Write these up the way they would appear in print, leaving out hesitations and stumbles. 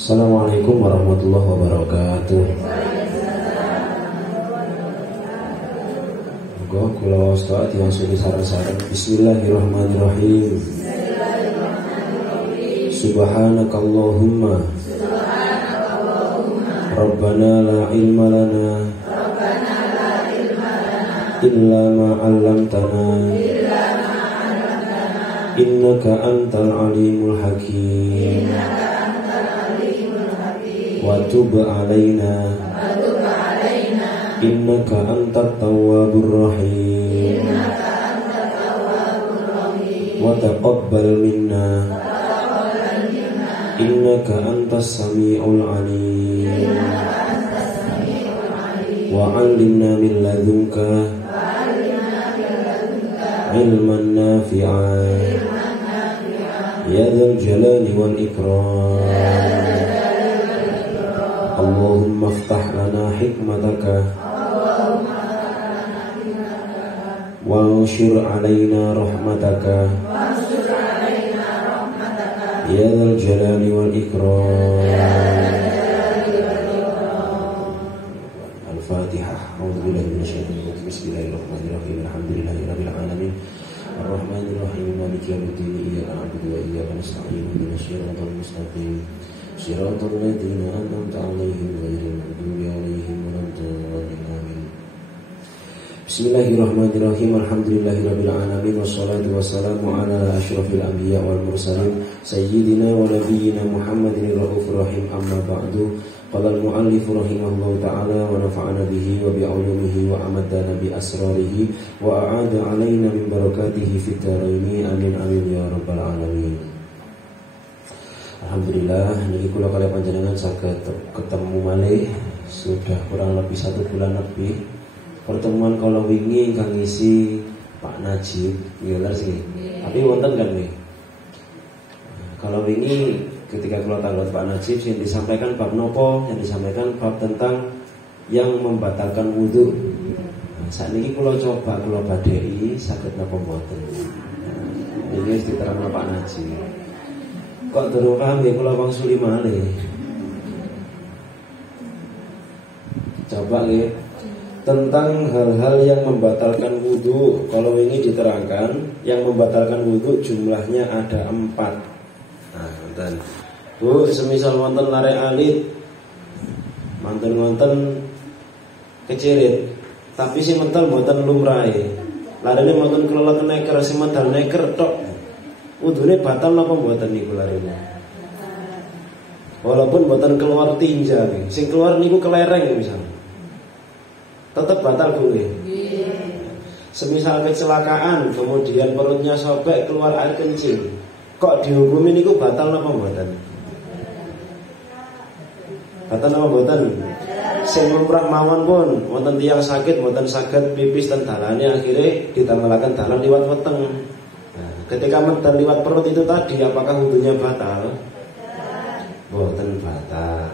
Assalamualaikum warahmatullahi wabarakatuh. Muga kula sedaya diwasuni sareng-sareng. Bismillahirrahmanirrahim. Subhanakallahumma Rabbana la ilma lana illa ma 'allamtana innaka antal alimul hakim. Wa tub 'alaina innaka antat tawwabur rahim. Wa taqabbal minna innaka antas sami'ul 'alim. Wa 'allimna min ladunka ilman nafi'an ya dzal jalali wal ikram. Allahumma iftah lana hikmataka wa anshur alaina rahmataka ya dzal jalali wal ikram. Al-Fatihah. A'udzubillahi minasyaitonir rajim. Bismillahirrahmanirrahim. Alhamdulillahirabbil alamin. Ar-Rahmanir-Rahim. Maliki yaumiddin. Iyyaka na'budu wa iyyaka nasta'in. Ihdinas siratal mustaqim. Siratal ladzina an'amta 'alaihim ghairil maghdubi 'alaihim waladdallin. Bismillahirrahmanirrahim. Alhamdulillahirabbil alamin wassalatu wassalamu ala asyrafil anbiya wal mursalin sayyidina wa nabiyyina Muhammadin raufur rahim. Amma ba'du. Qala al-mu'allif rahimahullahu ta'ala wa nafa'ana bihi wa bi'ulumihi wa amadana bi asrarihi wa a'ada 'alaina min barakatihi fid dharain. Amin amin ya rabbal alamin. Alhamdulillah niki kula kali panjenengan saged ketemu malih sudah kurang lebih 1 bulan lebih. Pertemuan kalau wingi ingkang ngisi Pak Najib, nggih sih. Tapi wonten kan nggih. Kalau wingi ketika kula tanggal Pak Najib yang disampaikan bab nopo, yang disampaikan bab tentang yang membatalkan wudu. Saat ini kula coba kula badheki saged napa mboten. Ini wis diterangno Pak Najib. Kok durung paham nggih kula wangsuli malih. Coba nggih tentang hal-hal yang membatalkan wudu. Kalau ini diterangkan yang membatalkan wudu jumlahnya ada 4. Nah, wonten. Bu, semisal wonten lare alit, manten-wonten kecirit, tapi si mental mboten lumrahe. Larene mboten kelelek neker, si mental neker tok. Wudune batal napa mboten niku larene? Walaupun mboten keluar tinja nih, sing keluar niku kelereng misal. Tetap batal boleh. Semisal kecelakaan kemudian perutnya sobek keluar air kencing, kok dihukumi niku batal napa mboten? Batal napa mboten? Sing lumrah mawon pun wonten tiyang sakit mboten saged pipis ten dalane akhire ditamelaken dalan liwat weteng. Nah, ketika medal liwat perut itu tadi apakah wudunya batal? Mboten batal.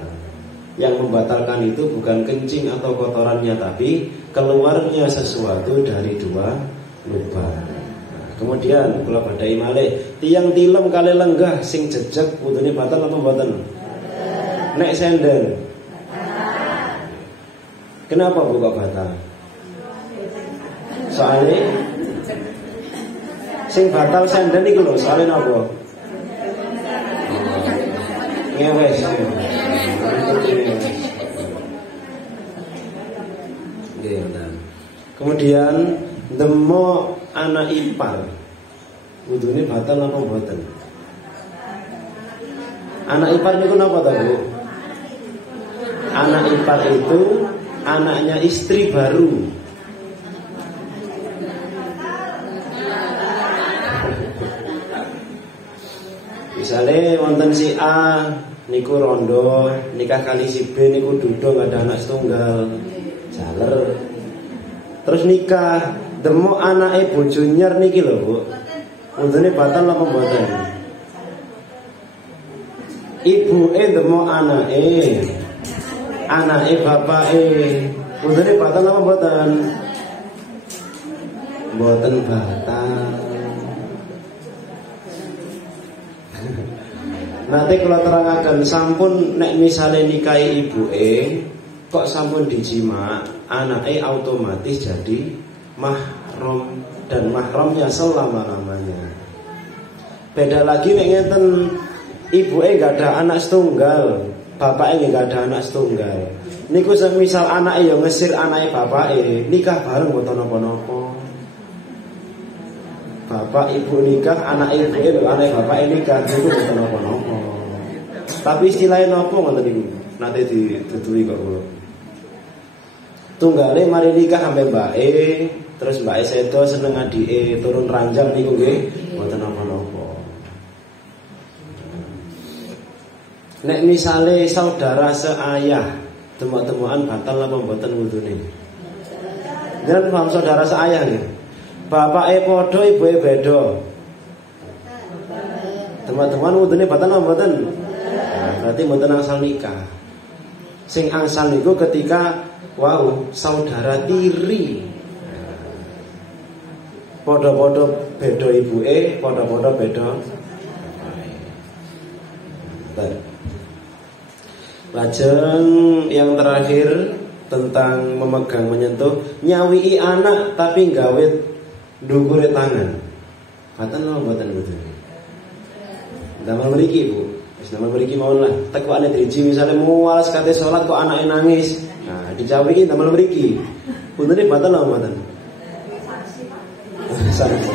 Yang membatalkan itu bukan kencing atau kotorannya, tapi keluarnya sesuatu dari 2 lubang. Nah, kemudian kula badai malih tiang tilem kali lenggah sing jejeg wudune batal apa mboten? Nek sendel. Kenapa buka batal? Soalnya sing batal sendel niku lho, soalnya napa? Ngewes. Kemudian demo anak ipar wudune batal apa mboten? Anak ipar niku napa ta, Bu? Anak ipar itu anaknya istri baru. Misalnya wonten si A niku rondo nikah kali si B niku duduk ada anak setunggal jaler, terus nikah demo anake bojo nyer niki lho, Bu. Wudune batal apa mboten? Ibuke demo anake bapake wudune batal apa mboten? Mboten batal. Nanti kalau terangaken sampun nek misale nikahi ibuke kok sampun dijima, anake otomatis jadi mahram dan mahramnya selama-lamanya. Beda lagi nek ngeten ibuke gak ada anak setunggal, bapake gak ada anak setunggal. Niku semisal anake yo ngesir anake bapake, nikah bareng mboten napa-napa. Bapak ibu nikah, anak ibu lho, anak bapak nikah itu bukan apa-apa. Tapi istilahnya nopo ngoten niku. Nanti dituturi kok kula. Tunggale mari nikah sampe mbake, terus mbake sedo seneng adike, turun ranjang niku nggih mboten apa-apa. Nek misale saudara seayah, temuk-temukan batal apa mboten wudune? Jangan paham saudara seayah nggih. Bapake padha, ibuke beda. Teman-teman wudune batal apa mboten? Nah, berarti mboten angsal nikah. Sing angsal niku ketika saudara tiri. Padha-padha beda ibuke, padha-padha beda. Lajeng yang terakhir tentang memegang menyentuh, nyawii anak tapi gawe ndukure tangan. Baten lho mboten betul. Damel mriki Bu. Wis damel mriki mawon lah. Tekwane driji misale mualas kate salat kok anake nangis. Nah, dicawiki damel mriki. Puntene baten lho mboten. Saksi.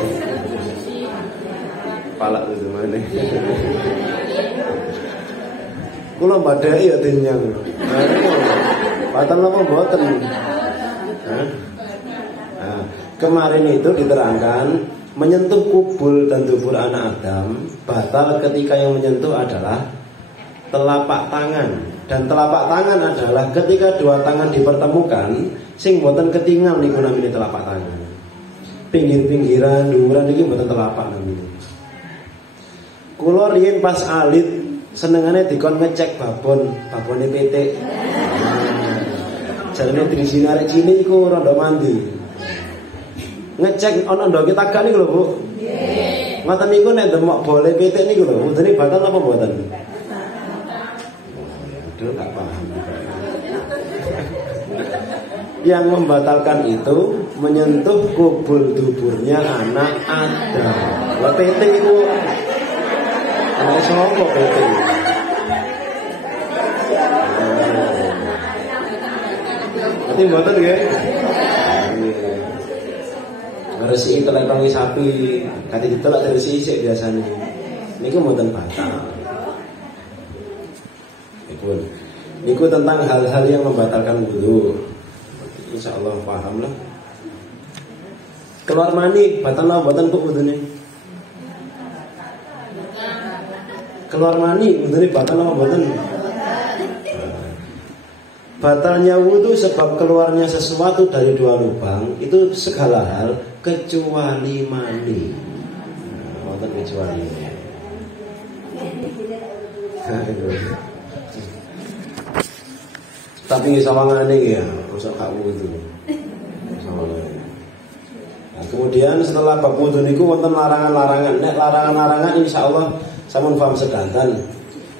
Palak itu mana? Kula badai ya tinyang. Batal apa mboten? Nah, kemarin itu diterangkan menyentuh kubul dan dubur anak Adam batal ketika yang menyentuh adalah telapak tangan, dan telapak tangan adalah ketika dua tangan dipertemukan sing mboten ketinggal niku namine telapak tangan. Pinggir-pinggiran, dhuwuran iki mboten telapak namine. Kula riyen pas alit senengane dikon ngecek babone pitik. Jarane drisine arek cilik iku rada mandi. Ngecek ana ndok kita gak niku lho, Bu. Nggih. Ngoten niku nek demok bole pitik niku lho, mudune batal apa mboten? Aduh, tak paham. Yang membatalkan itu menyentuh kubul duburnya anak Adam. Lah pitik iku ana sapa pitik? Nanti mboten nggih. Resi telekong sapi, kate ditelak dari sisik biasanya. Niku mboten batal. Niku tentang hal-hal yang membatalkan wudu. Insyaallah paham lah. Keluar mani batal apa mboten kok wudune? Keluar mani wudune batal apa mboten? Batalnya wudhu sebab keluarnya sesuatu dari dua lubang itu segala hal kecuali mani. Wonten kecuali. Tapi sawangane ya, usah gak wudhu. Nah, kemudian setelah bab wudhu niku wonten larangan-larangan. Nek larangan-larangan insyaallah sampun paham sedanten.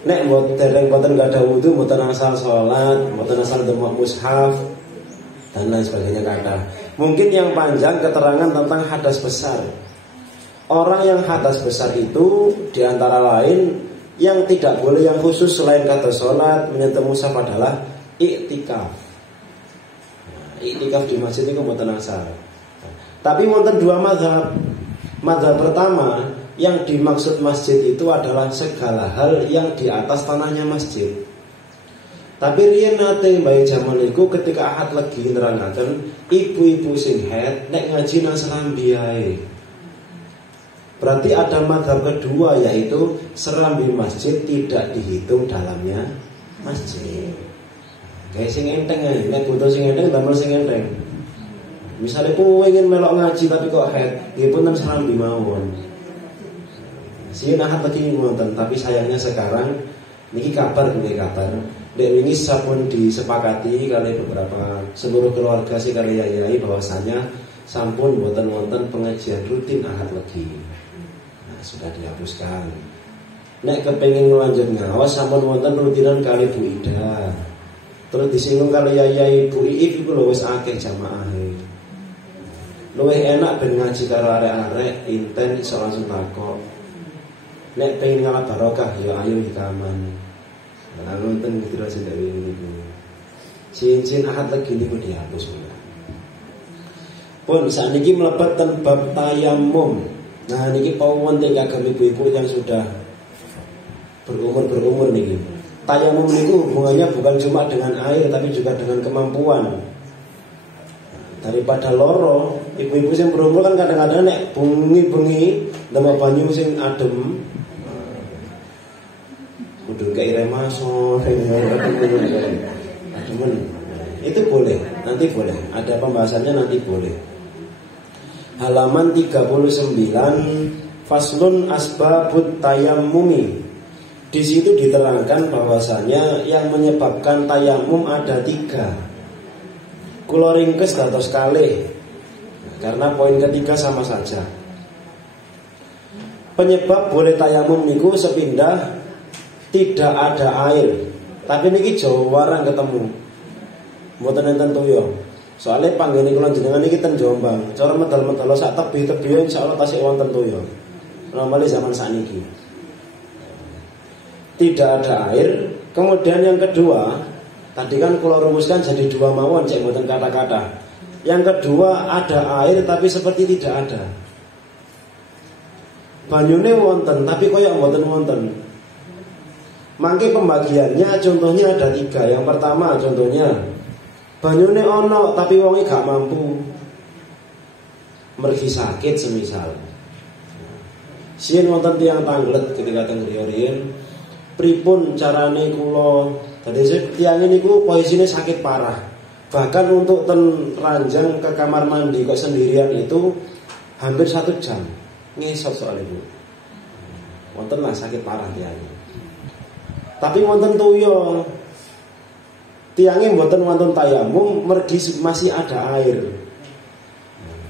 Nek boten gak ada wudhu, boten asal sholat, boten asal demok mushaf dan lain sebagainya kata. Mungkin yang panjang keterangan tentang hadas besar. Orang yang hadas besar itu diantara lain yang tidak boleh yang khusus selain kata sholat, menyentuh mushaf adalah iktikaf. Iktikaf di masjid itu boten asal. Tapi wonten dua mazhab. Mazhab pertama, yang dimaksud masjid itu adalah segala hal yang di atas tanahnya masjid. Tapi riyen nate mbae jaman iku ketika Ahad legi nerangaken ibu-ibu sing haid nek ngaji nang serambi ae. Berarti ada mazhab kedua yaitu serambi masjid tidak dihitung dalamnya masjid. Kayak sing enteng ae, nek butuh sing enteng damel sing enteng. Misalnya pengen melok ngaji tapi kok haid, nggih pun nang serambi mawon. Sing Ahad lagi ngonten, tapi sayangnya sekarang niki kabar dek wingi sampun disepakati kali beberapa seluruh keluarga si kali yai bahwasanya sampun boten wonten pengajian rutin Ahad legi. Nah, sudah dihapuskan. Nek kepengin ngelanjut ngaos sampun wonten rutinan kali Bu Ida. Terus disinggung kali Yayai Bu Iif iku lho wis akeh jamaahe. Luwih enak ben ngaji karo arek-arek inten iso langsung takok. Nek pengen ngalah barokah ya ayo hikaman. Lah nonton kira sendiri niku. Cincin ahad lagi niku dihapus. Pun sakniki mlebet ten bab tayamum. Nah niki pawonten kagem ibu-ibu yang sudah berumur niki. Tayamum niku hubungannya bukan cuma dengan air tapi juga dengan kemampuan. Daripada loro, ibu-ibu sing berumur kan kadang-kadang nek bengi-bengi ndemok banyu sing adem. Kudu kei remaso, ademen. Itu boleh, nanti boleh. Ada pembahasannya nanti boleh. Halaman 39 Faslun asbabut tayammumi. Di situ diterangkan bahwasanya yang menyebabkan tayamum ada 3. Kula ringkes dados kalih karena poin ketiga sama saja. Penyebab boleh tayamum niku sepindah tidak ada air. Tapi niki Jawarang ketemu. Mboten enten toya. Soale panggene kula jenengan iki ten Jombang. Cara medal-medal sak tebih-tebih insyaallah tasih wonten toya. Normale zaman sakniki. Tidak ada air. Kemudian yang kedua, tadi kan kula rumuskan jadi 2 mawon cek mboten kata-kata. Yang kedua ada air tapi seperti tidak ada. Banyune wonten tapi koyo mboten wonten. Mangke pembagiannya contohnya ada 3. Yang pertama contohnya banyune ono tapi wonge gak mampu. Mergi sakit semisal. Sien wonten tiyang tanglet ketika teng riyen. Pripun carane kula tadi tiyang niku posisine sakit parah. Bahkan untuk ten ranjang ke kamar mandi kok sendirian itu hampir 1 jam. Ngesot soal itu. Wonten lah sakit parah tiyang. Tapi wonten toya. Tiangnya mboten wonten tayamum, mergi masih ada air.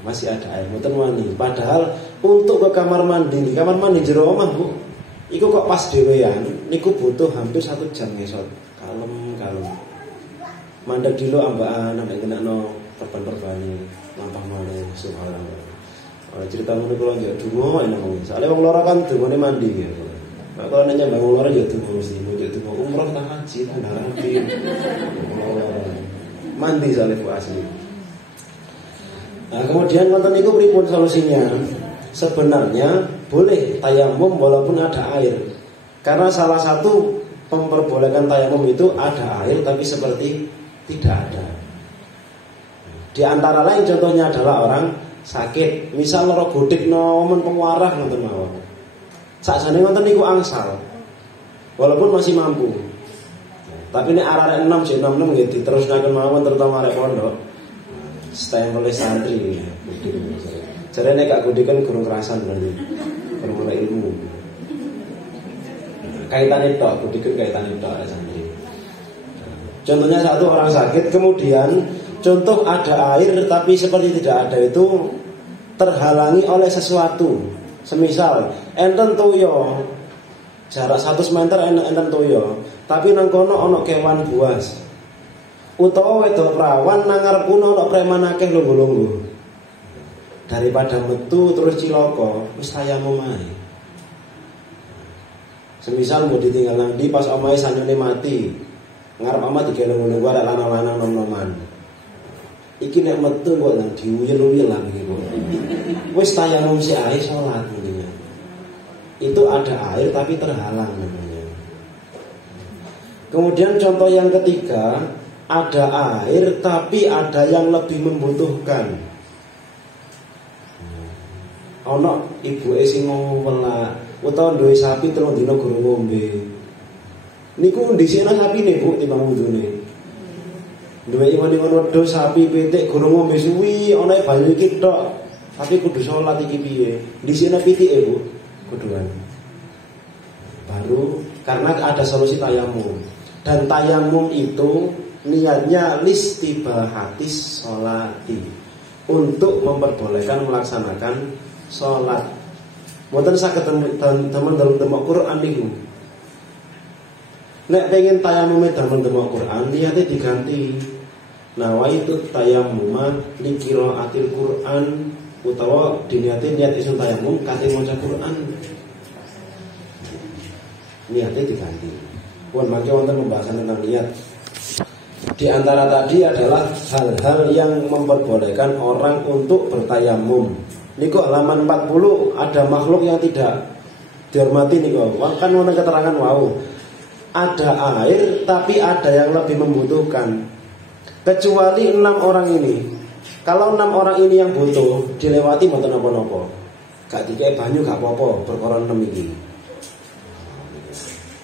Masih ada air, mboten wani. Padahal untuk ke kamar mandi jero omah, Bu. Iku kok pas dhewean, niku butuh hampir 1 jam ngesot. Kalem. Mandek dilo ambaan nek kenakno perban-perbane, lampah maneh subhanallah. Ora cerita ngono kula yo donga enak wong. Soale wong lara kan dongane mandi gitu. Nek kalau nanya bang lara yo donga mesti donga umroh tak haji tak ndarapi. Mandi soalnya Bu asli. Nah, kemudian wonten niku pripun solusinya? Sebenarnya boleh tayamum walaupun ada air. Karena salah satu memperbolehkan tayamum itu ada air tapi seperti tidak ada. Di antara lain contohnya adalah orang sakit, misal lara godhekno men penguarah ngoten mawon. Sakjane ngoten niku angsal. Walaupun masih mampu. Tapi nek arek 6 jek 66 nggih diterusnaken mawon terutama arek pondok. Stempel santri ya. Jarene gak godhekan gurung kerasan berarti. Gurung ilmu. Kaitane tok, godhekan kaitane tok arek santri. Contohnya satu orang sakit, kemudian contoh ada air tapi seperti tidak ada itu terhalangi oleh sesuatu. Semisal enten toyo jarak 100 meter enten toyo, tapi nang kono ana kewan buas. Utawa wedok perawan nang ngarepku ana preman akeh lungguh-lungguh. Daripada metu terus cilaka, wis tayamum ae. Semisal mau ditinggal nang ndi pas omahe sanyune mati. Ngarep ama digelung-gelung arek lanang-lanang nom-noman. Iki nek metu kok nang diuyel-uyel lah iki. Wis tayamum si ae salat mendingan. Itu ada air tapi terhalang namanya. Kemudian contoh yang ketiga, ada air tapi ada yang lebih membutuhkan. Ono ibuke sing ngowelak utawa duwe sapi 3 dina guru ngombe. Niku ndhisikna sapine Bu timbang wudune. Duwe iman-iman wedhus sapi pitik guru ngombe suwi ana banyu iki tok. Tapi kudu salat iki piye? Ndhisikna pitike Bu. Kuduan. Baru karena ada solusi tayamum. Dan tayamum itu niatnya listibahatis sholati, untuk memperbolehkan melaksanakan sholat. Mboten saged temen dalem demok Quran niku. Nek pengen tayamum dalem demok Quran, niate diganti. Nawaitu tayammuma li qiraatil Quran utawa diniati niat isun tayamum kate maca Quran. Niate diganti. Pun mangke wonten pembahasan tentang niat. Di antara tadi adalah hal-hal yang memperbolehkan orang untuk bertayamum. Niku halaman 40 ada makhluk yang tidak dihormati niku. Kan wonten keterangan wau. Ada air tapi ada yang lebih membutuhkan. Kecuali 6 orang ini. Kalau 6 orang ini yang butuh dilewati mboten napa-napa. Gak dikek banyu gak apa-apa perkara 6 iki.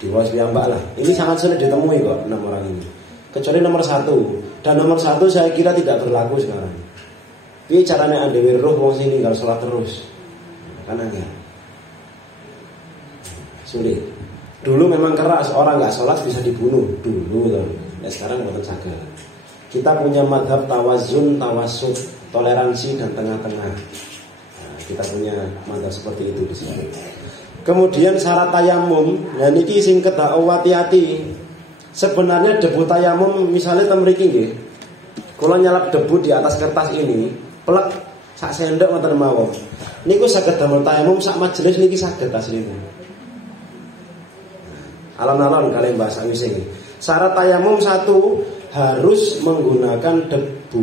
Diwas piyambak lah. Ini sangat sulit ditemui kok 6 orang ini. Kecuali nomor 1. Dan nomor 1 saya kira tidak berlaku sekarang. Piye carane andewe roh wong sing ninggal salat terus? Kan angel. Sulit. Dulu memang keras, orang nggak sholat bisa dibunuh dulu loh. Ya sekarang bukan saged. Kita punya madhab tawazun, tawasud, toleransi dan tengah-tengah. Nah, kita punya madhab seperti itu di sini. Kemudian syarat tayamum, nah niki sing kedah hati-hati. Sebenarnya debu tayamum misalnya temriki nggih. Kula nyalap debu di atas kertas ini, plek sak sendok ngoten mawon. Niku saged damel tayamum sak majelis niki saged asline. Alon-alon kalian bahasa wising. Syarat tayamum 1 harus menggunakan debu.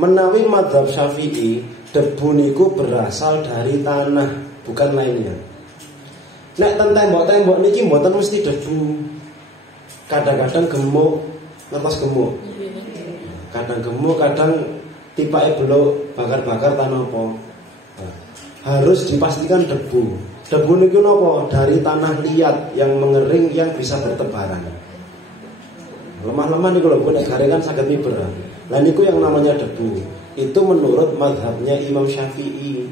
Menawi madhab Syafi'i, debu niku berasal dari tanah, bukan lainnya. Nek ten tembok-tembok niki mboten mesti debu. Kadang-kadang gemuk, ngertos gemuk. Kadang gemuk, kadang tipake beluk, bakar-bakar tanah apa. Harus dipastikan debu. Debu niku napa? Dari tanah liat yang mengering yang bisa bertebaran. Lemah-lemah niku lho, nek garingan saged miber. Lah niku yang namanya debu. Itu menurut mazhabnya Imam Syafi'i.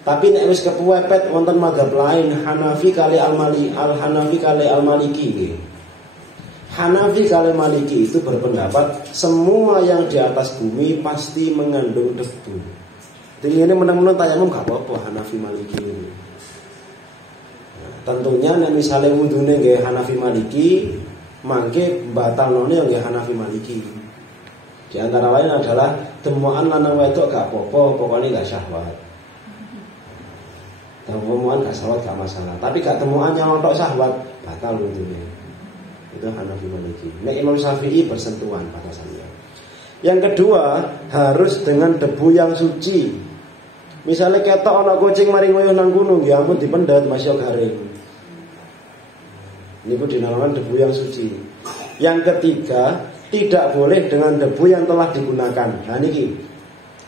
Tapi nek wis kepuwepet wonten mazhab lain, Hanafi kali Al-Hanafi kali Al-Maliki. Hanafi kali Maliki itu berpendapat semua yang di atas bumi pasti mengandung debu. Ini menang-menang tayamum gak apa-apa Hanafi Maliki ini. Tentunya nek misale wudune nggih Hanafi Maliki, mangke batalone nggih Hanafi Maliki. Di antara lain adalah temuan lanang wedok gak apa-apa, pokoknya gak syahwat. Temuan gak syahwat gak masalah, tapi gak temuan yang untuk syahwat batal wudune. Itu Hanafi Maliki. Nek Imam Syafi'i bersentuhan batasannya. Yang kedua, harus dengan debu yang suci. Misalnya ketok ana kucing mari ngoyo nang gunung, ya ampun dipendet masih garing. Niku dinamakan debu yang suci. Yang ketiga, tidak boleh dengan debu yang telah digunakan. Nah niki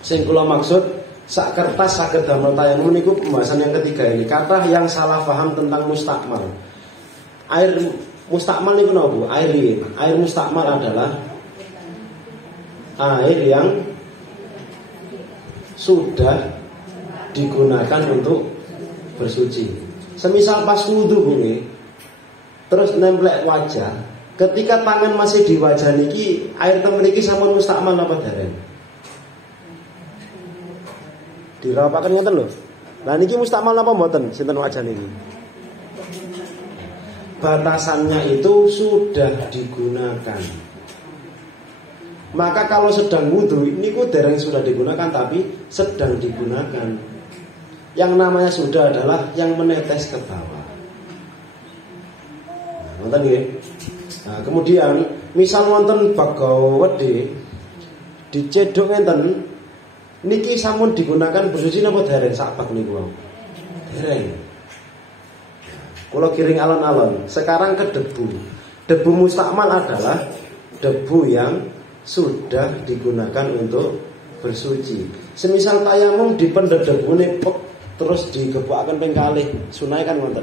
sing kula maksud sak kertas saged damel tayamum niku pembahasan yang ketiga ini. Kata yang salah paham tentang mustakmal. Air mustakmal niku napa? Air mustakmal adalah air yang sudah digunakan untuk bersuci. Semisal pas wudu bunyi, terus nemplek wajah, ketika tangan masih di wajah niki, air temriki sampun mustakmal apa dereng? Dirapaken ngoten lho. Lah niki mustakmal apa mboten sinten wajah niki? Batasannya itu sudah digunakan. Maka kalau sedang wudhu, ini dereng sudah digunakan tapi sedang digunakan. Yang namanya sudah adalah yang menetes ke bawah. Nah, nah, kemudian misal wonten bagaw wedhe dicedhok ngenten niki sampun digunakan bersuci napa dereng sak bag niku. Dereng. Kula kiring alon-alon. Sekarang ke debu. Debu mustakmal adalah debu yang sudah digunakan untuk bersuci. Semisal tayamum dipendet debune terus digebukaken ping kalih, sunai kan wonten.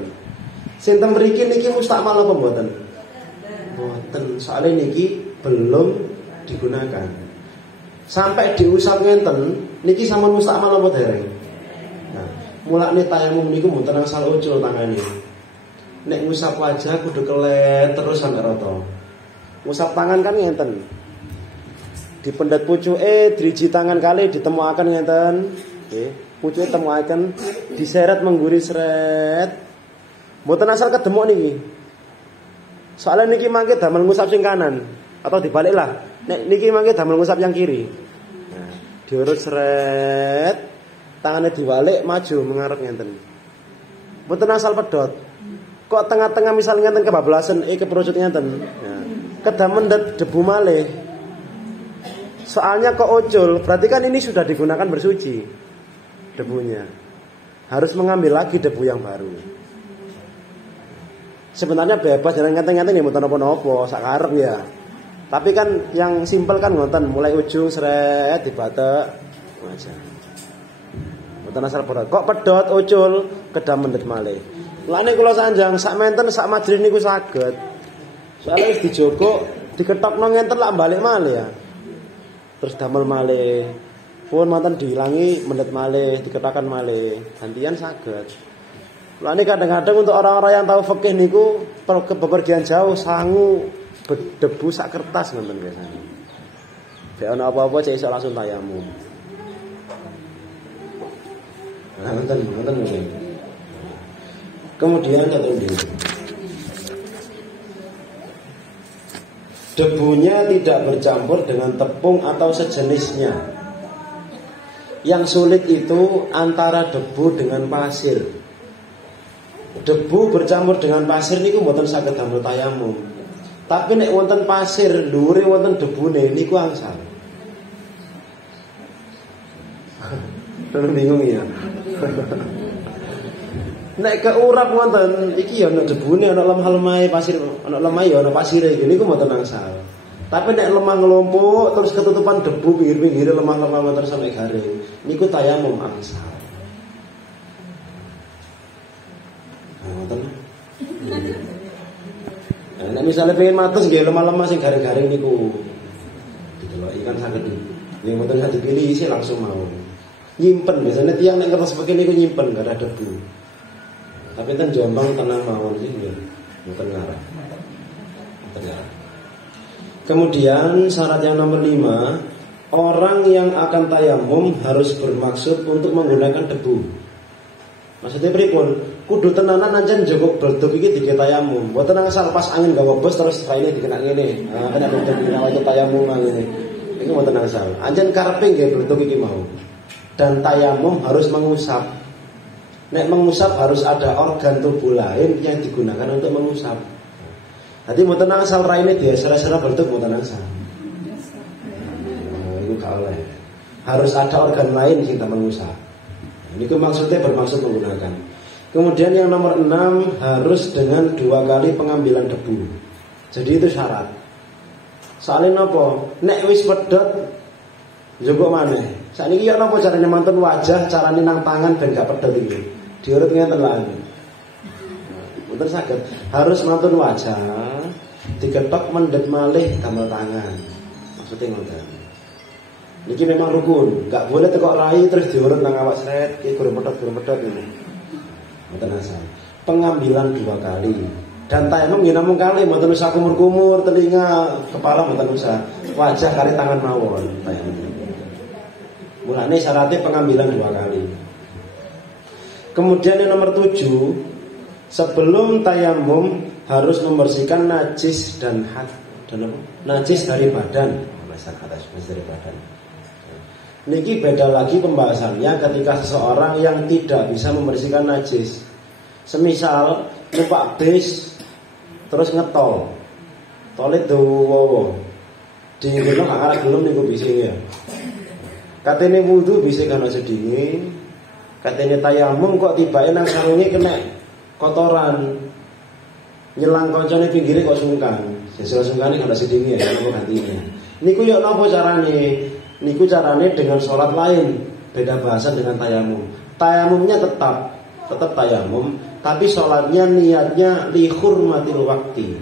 Sinten mriki niki mustakmal apa mboten? Mboten, soalnya niki belum digunakan. Sampai diusap ngenten, niki sampun mustakmal apa dereng? Nah, mulane tayamum niku mboten asal ucul tangane. Nek ngusap wajah kudu kelet terus sampai rata. Ngusap tangan kan ngenten. Dipendet pucuke driji tangan kali ditemuaken ngenten. Nggih. pucuke temuaken diseret mengguri seret. Mboten asal kedemuk niki. Soalnya niki mangke damel ngusap sing kanan atau dibalik lah. Nek niki mangke damel ngusap yang kiri. Nah, diurut seret, tangannya dibalik maju mengarep ngenten. Mboten asal pedot. Kok tengah-tengah misalnya ngenten kebablasan keperucut ngenten. Nah, kedamen debu malih. Soalnya kok ojol, berarti kan ini sudah digunakan bersuci debunya. Harus mengambil lagi debu yang baru. Sebenarnya bebas jangan ngenten-ngenten ya mboten napa-napa, sak karep ya. Tapi kan yang simpel kan ngoten, mulai ujung seret dibatek aja. Mboten asal pedot. Kok pedot ojol kedam mendet malih. Lane kula sanjang sak menten sak majlis niku saged. Soale wis dijogo, diketokno ngenten lak balik malih ya. Terus damel malih. Pun mantan dihilangi mendet malih, diketakan malih. Gantian saged. Lane kadang-kadang untuk orang-orang yang tahu fikih niku bepergian jauh sangu debu sak kertas ngoten biasanya. Nek ana apa-apa cek iso langsung tayamum. Nah, ngoten. Kemudian kata beliau, debunya tidak bercampur dengan tepung atau sejenisnya. Yang sulit itu antara debu dengan pasir. Debu bercampur dengan pasir niku mboten saged damel tayamum. Tapi nek wonten pasir, dhuwure wonten debune niku angsal. Bingung ya. Nek keurap wonten iki ya ana debune, ana lemah-lemahe pasir, ana lemah ya ana pasire iki niku mboten angsal. Tapi nek lemah ngelompok terus ketutupan debu pinggir-pinggire lemah-lemah wonten sampai garing, niku tayamum angsal. Ngoten. Nek misalnya pengen matos nggih lemah-lemah sing garing-garing niku dideloki kan saged. Nek mboten saged dipilih isi langsung mau. Nyimpen biasanya tiang nek ngertos begini niku nyimpen gak ada debu. Tapi kan Jombang tenang mawon iki nggih. Mboten ngarah. Kemudian syarat yang nomor 5, orang yang akan tayamum harus bermaksud untuk menggunakan debu. Maksudnya pripun? Kudu tenanan ancen njogok bledug iki dige tayamum. Mboten asal pas angin gawa bos terus raine dikena ngene. Nah, kena bledug iki tayamum ngene. Iku mboten asal. Ancen karepe nggih bledug iki mau. Dan tayamum harus mengusap. Nek mengusap harus ada organ tubuh lain yang digunakan untuk mengusap. Jadi mboten asal raine dieser-eser bledug mboten asal. Itu gak oleh. Harus ada organ lain sing mengusap. Ini maksudnya bermaksud menggunakan. Kemudian yang nomor 6 harus dengan 2 kali pengambilan debu. Jadi itu syarat. Soalnya napa? Nek wis pedhot njupuk maneh. Sakniki ya napa carane mantun wajah, carane nang tangan ben gak pedhot iki. Diurut ngeten lan. Mboten saged. Harus mantun wajah, diketok mendhet malih damel tangan. Maksudnya ngoten. Niki memang rukun, enggak boleh tekok rai terus diurut nang awak sret, iki gurung pedhot ini. Mboten asal. Pengambilan 2 kali. Dan tayamum nggih namung kali, mboten usah kumur-kumur telinga, kepala mboten usah. Wajah kali tangan mawon tayamum. Mulane syaratnya pengambilan 2 kali. Kemudian yang nomor 7, sebelum tayamum harus membersihkan najis dan najis dari badan. Najis dari badan. Niki beda lagi pembahasannya ketika seseorang yang tidak bisa membersihkan najis. Semisal numpak bis terus ngetol. Tole dawa. Dingin arek gelem niku bising ya. Katene wudu bisa kan sedingin. Katene tayamum kok tibake nang sarunge kena kotoran. Nyelang koncone pinggire kok sungkan. Sesuk sungkane kalau sedingin ya apa gantinya. Niku yo napa carane? Niku carane dengan sholat lain. Beda bahasan dengan tayamum. Tayamumnya tetap tayamum, tapi sholatnya niatnya li hurmatil wakti,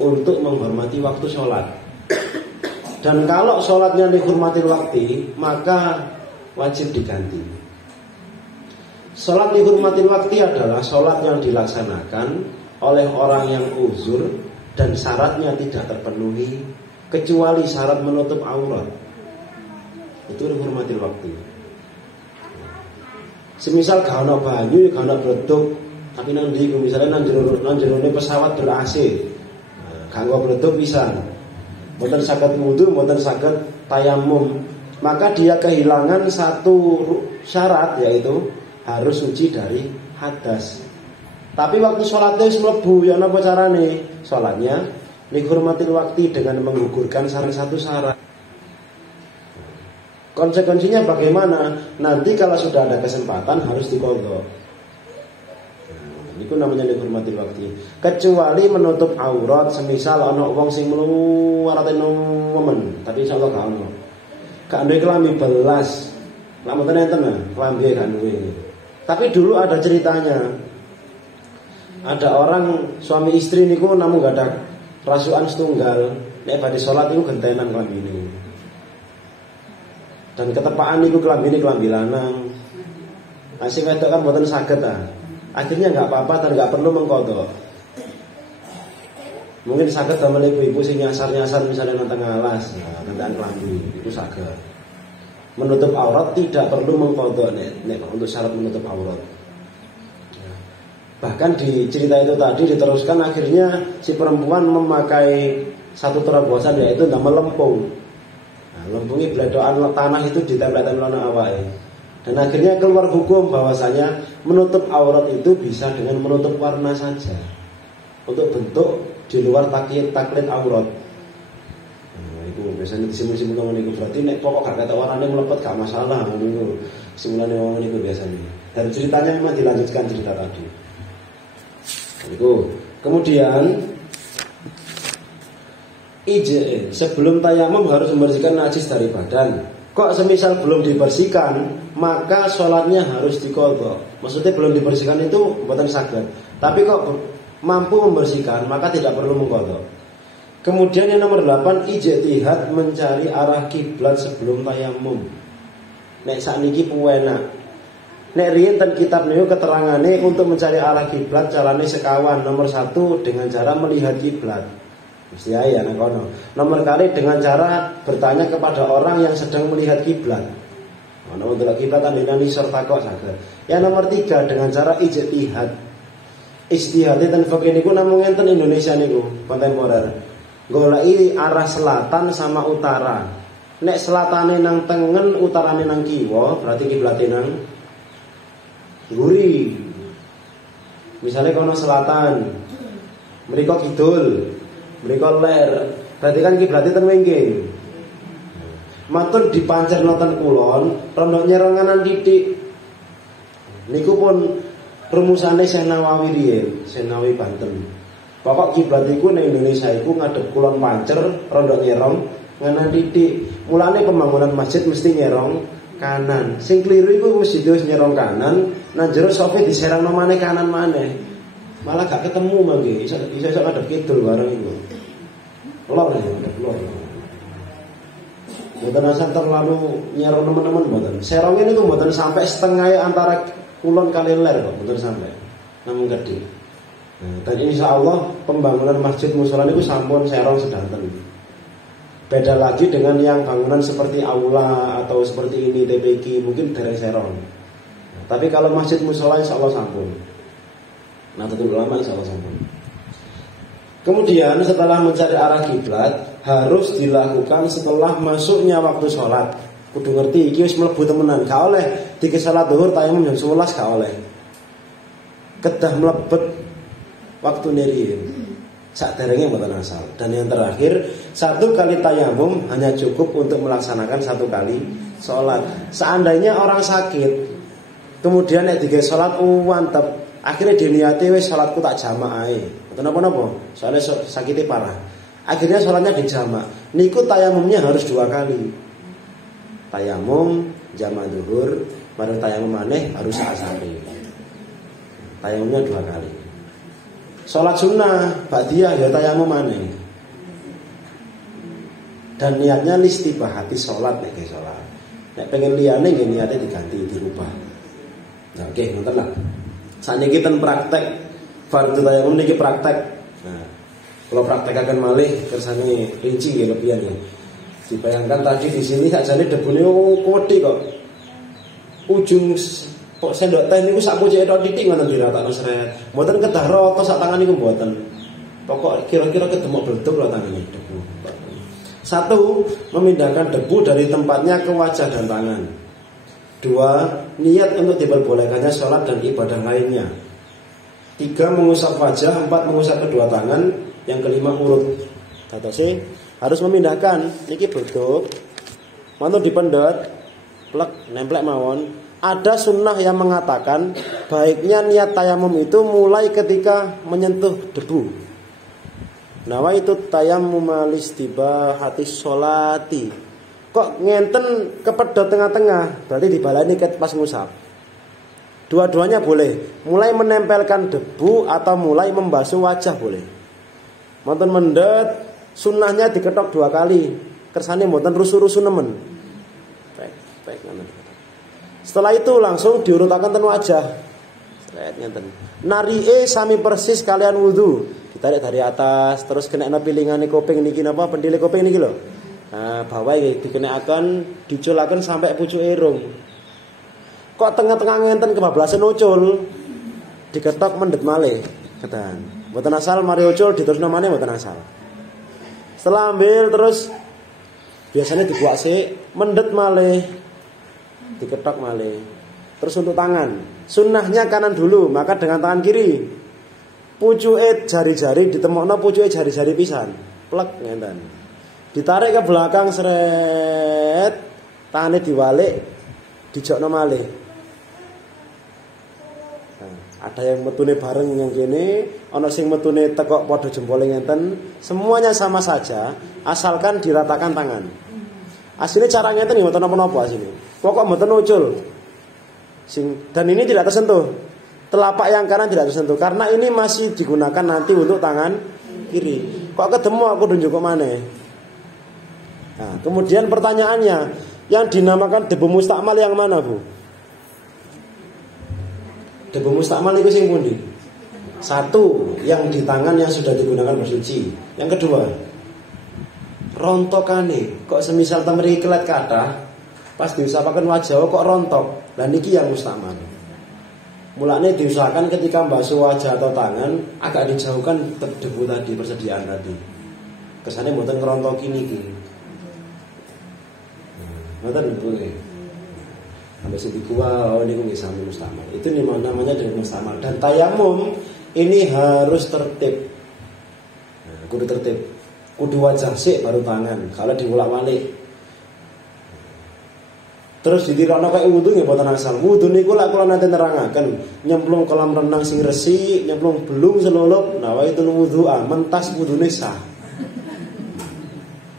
untuk menghormati waktu sholat. Dan kalau sholatnya li hurmatil wakti, maka wajib diganti. Sholat li hurmatil wakti adalah sholat yang dilaksanakan oleh orang yang uzur dan syaratnya tidak terpenuhi, kecuali syarat menutup aurat. Itu hormatil waktu. Semisal gak ono banyu, gak ono bleduk, tapi nang ndi iku misale nang jero pesawat ber-AC. Gak ono bleduk pisan. Mboten saged wudu, mboten saged tayamum. Maka dia kehilangan satu syarat, yaitu harus suci dari hadas. Tapi waktu sholatnya wis mlebu, ya napa carane? Sholatnya dihormatil waktu dengan menggugurkan salah satu syarat. Konsekuensinya bagaimana? Nanti kalau sudah ada kesempatan harus diqadha. Itu namanya dihormati waktu. Kecuali menutup aurat, semisal ana wong sing mluwarate momen, tapi insyaallah gak ono. Gak duwe kelambi belas. Lah mboten enten kelambi gak duwe. Tapi dulu ada ceritanya. Ada orang suami istri niku namun gak ada rasukan setunggal, nek badhe salat niku gentenan klambine. Dan ketepaan niku klambine klambi lanang. Nah sing wedok kan mboten saged ta. Akhirnya nggak apa-apa dan nggak perlu mengkodok. Mungkin sakit sama ibu-ibu sing nyasar-nyasar misalnya nang tengah alas, kendaraan kelambi itu sakit. Menutup aurat tidak perlu mengkodok nek untuk syarat menutup aurat. Bahkan di cerita itu tadi diteruskan akhirnya si perempuan memakai satu terobosan yaitu nama lempung. Lempungnya beledokan tanah itu ditempel-tempel ana awake. Dan akhirnya keluar hukum bahwasanya menutup aurat itu bisa dengan menutup warna saja. Untuk bentuk di luar taklid aurat. Itu biasanya disimpul-simpul ngomong niku berarti nek pokok gak kata warnane mlepet gak masalah ngono. Simulane ngomong niku biasanya. Dan ceritanya memang dilanjutkan cerita tadi. Itu. Kemudian sebelum tayamum harus membersihkan najis dari badan. Kok semisal belum dibersihkan, maka sholatnya harus diqadha. Maksudnya belum dibersihkan itu buatan saged. Tapi kok mampu membersihkan, maka tidak perlu mengqadha. Kemudian yang nomor 8, ijtihad mencari arah kiblat sebelum tayamum. Nek sakniki puenak. Nek riyen ten kitab niku keterangane untuk mencari arah kiblat carane sekawan. Nomor 1 dengan cara melihat kiblat. Mesti ya nang kono. Nomor kali dengan cara bertanya kepada orang yang sedang melihat kiblat. Ana wong delok kiblat andene serta kok saged. Yang nomor 3 dengan cara ijtihad. Ijtihad ten fikih niku namung enten Indonesia niku kontemporer. Goleki arah selatan sama utara. Nek selatane nang tengen, utarane nang kiwa, berarti kiblate nang nguri. Misalnya kono selatan, mriko kidul. Mereka ler, berarti kan kiblatnya ten wingking. Matur dipancer nonton kulon, rondok nyeronganan titik. Niku pun rumusane Syekh Nawawi riyen, Syekh Nawawi Banten. Pokok kiblat iku ning Indonesia iku ngadep kulon pancer, rondok nyerong nganan titik. Mulane pembangunan masjid mesti nyerong kanan. Sing kliru iku mesti wis nyerong kanan, nang jero sofe diserangno maneh kanan maneh. Malah gak ketemu mangke, iso ngadep kidul bareng iku. Lor ya, lor. Mboten asal terlalu nyerong teman-teman mboten. Serongnya niku mboten sampai setengah antara kulon kali ler kok, mboten sampai. Namun gede. Dan insyaallah pembangunan masjid musala niku sampun serong sedanten. Beda lagi dengan yang bangunan seperti aula atau seperti ini TPQ mungkin dereng serong. Tapi kalau masjid musala insyaallah sampun. Nahdlatul Ulama insyaallah sampun. Kemudian setelah mencari arah kiblat harus dilakukan setelah masuknya waktu sholat. Kudu ngerti iki wis mlebu temenan. Gak oleh dike salat zuhur tayamum jam 11 gak oleh. Kedah mlebet waktu riyen. Saderenge mboten asal. Dan yang terakhir, 1 kali tayamum hanya cukup untuk melaksanakan 1 kali sholat. Seandainya orang sakit, kemudian nek dike salat mantep, akhirnya diniati wis salatku tak jamak ae. Kenapa-napa? Soalnya sakitnya parah. Akhirnya sholatnya dijamak. Niku tayamumnya harus 2 kali. Tayamum jamak zuhur, baru tayamum maneh harus asari. Tayamumnya 2 kali. Sholat sunnah ba'diyah ya tayamum maneh. Dan niatnya listibahati sholat nek sholat. Nek pengen liyane nggih niate diganti dirubah. Nah, oke, ngoten lah. Saniki ten praktek fardu tayamum niki praktek. Nah, kalau praktek akan malih kersane rinci nggih lebihan ya. Dibayangkan tadi di sini sakjane debune kuwedhi kok. Ujung Kok sendok teh niku sak pucuke tok titik ngoten diratakno sret. Mboten kedah rata sak tangan niku mboten. Pokok kira-kira kedemok bleduk lho tangane debu. Satu, memindahkan debu dari tempatnya ke wajah dan tangan. Dua, niat untuk diperbolehkannya sholat dan ibadah lainnya. Tiga, mengusap wajah. Empat, mengusap kedua tangan. Yang kelima, urut. Kata sih harus memindahkan. Niki bleduk, mantu dipendet, plek, nemplek mawon. Ada sunnah yang mengatakan baiknya niat tayamum itu mulai ketika menyentuh debu. Nawaitu tayammum listibahati sholati. Kok ngenten kepedot tengah-tengah, berarti dibalani pas ngusap. Dua-duanya boleh. Mulai menempelkan debu atau mulai membasuh wajah boleh. Mboten mendet, sunnahnya diketok 2 kali. Kersane mboten rusuh-rusuh nemen. Baik. Setelah itu langsung diurutakan ten wajah. Narie sami persis kalian wudu. Ditarik dari atas, terus kena pilingane kuping niki napa pendile kuping niki lho. Nah, bawah iki dikenakan diculaken sampai pucuk irung. Kok tengah-tengah ngenten kebablasan ucul. Diketok mendet malih. Ketan. Mboten asal mari ucul diterusno maneh mboten asal. Setelah ambil terus biasanya dibuak sik, mendet malih. Diketok malih. Terus untuk tangan, sunnahnya kanan dulu, maka dengan tangan kiri. Pucuke jari-jari ditemokno pucuke jari-jari pisan. Plek ngenten. Ditarik ke belakang seret, tangane diwalik, dijokno malih. Nah, ada yang metune bareng yang kene, ana sing metune tekok padha jempole ngenten, semuanya sama saja asalkan diratakan tangan. Asline cara ngenten ya mboten napa-napa asline. Pokok mboten ucul. Dan ini tidak tersentuh. Telapak yang kanan tidak tersentuh karena ini masih digunakan nanti untuk tangan kiri. Kok ketemu aku tunjuk ke mana? Nah, kemudian pertanyaannya, yang dinamakan debu mustakmal yang mana, Bu? Debu mustakmal itu sing pundi? Satu, yang di tangan yang sudah digunakan bersuci. Yang kedua, rontokane. Kok semisal temeri kelet kathah, pas diusahakan wajah kok rontok. Lah niki yang mustakmal. Mulanya diusahakan ketika basuh wajah atau tangan agak dijauhkan debu tadi, persediaan tadi. Kesannya mboten ngerontoki niki. Mboten boleh. Sampai situ niku nggih sami mustakmal. Itu namanya debu mustakmal. Dan tayamum ini harus tertib. Nah, kudu tertib. Kudu wajah sik baru tangan. Kalau diulak-walik terus ditirokno kaya wudu nggih mboten asal. Wudu niku lak kula nate nerangaken, nyemplung kolam renang sing resik, nyemplung belung selulup, nawaitul wudu'a, mentas wudune sah.